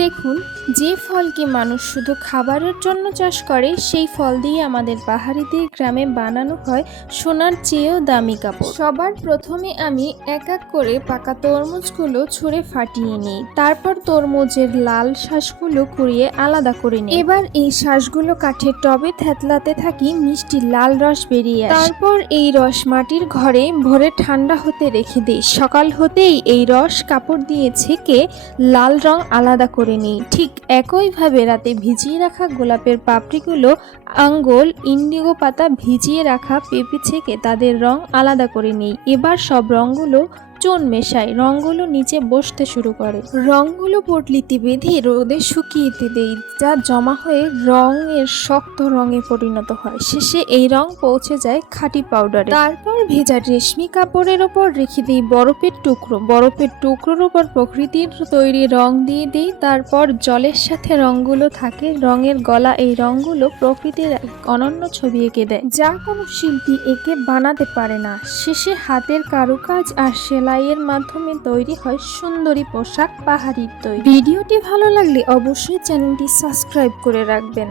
দেখুন, যে ফলকে মানুষ শুধু খাবারের জন্য চাষ করে সেই ফল দিয়ে আমাদের পাহাড়িদের গ্রামে বানানো হয় সোনার চেয়েও দামি কাপড়। সবার প্রথমে আমি এক এক করে পাকা তরমুজগুলো ছুঁড়ে ফাটিয়ে নিই। তারপর তরমুজের লাল শাঁসগুলো কুড়িয়ে আলাদা করে নিই। এবার এই শাঁসগুলো কাঠের টবে থেতলাতে থাকি, মিষ্টি লাল রস বেরিয়ে আসে। তারপর এই রস মাটির ঘরে ভরে ঠান্ডা হতে রেখে দিই। সকাল হতেই এই রস কাপড় দিয়ে ছেঁকে লাল রং আলাদা করে নিই। ঠিক একইভাবে রাতে ভিজিয়ে রাখা গোলাপের পাপড়িগুলো, আঙ্গুল, ইন্ডিগো পাতা, ভিজিয়ে রাখা পেঁপে ছেঁকে তাদের রং আলাদা করে নিই। এবার সব রঙগুলো চুন মেশাই, রঙগুলো নিচে বসতে শুরু করে। রঙগুলো পটলিতে বেঁধে রোদে শুকিয়ে দেই, যা জমা হয়ে রঙের শক্ত রঙে পরিণত হয়। শেষে এই রং পৌঁছে যায় খাঁটি পাউডারে। তারপর ভেজা রেশমি কাপড়ের ওপর রেখে দিই বরফের টুকরো। বরফের টুকরোর ওপর প্রকৃতির তৈরি রং দিয়ে দিই। তারপর জলের সাথে রঙগুলো থাকে, রঙের গলা এই রঙগুলো প্রকৃতির এক অনন্য ছবি এঁকে দেয়, যা কোনো শিল্পী এঁকে বানাতে পারে না। শেষে হাতের কারুকাজ আর সেলাইয়ের মাধ্যমে তৈরি হয় সুন্দরী পোশাক, পাহাড়ির তৈরি। ভিডিওটি ভালো লাগলে অবশ্যই চ্যানেলটি সাবস্ক্রাইব করে রাখবেন।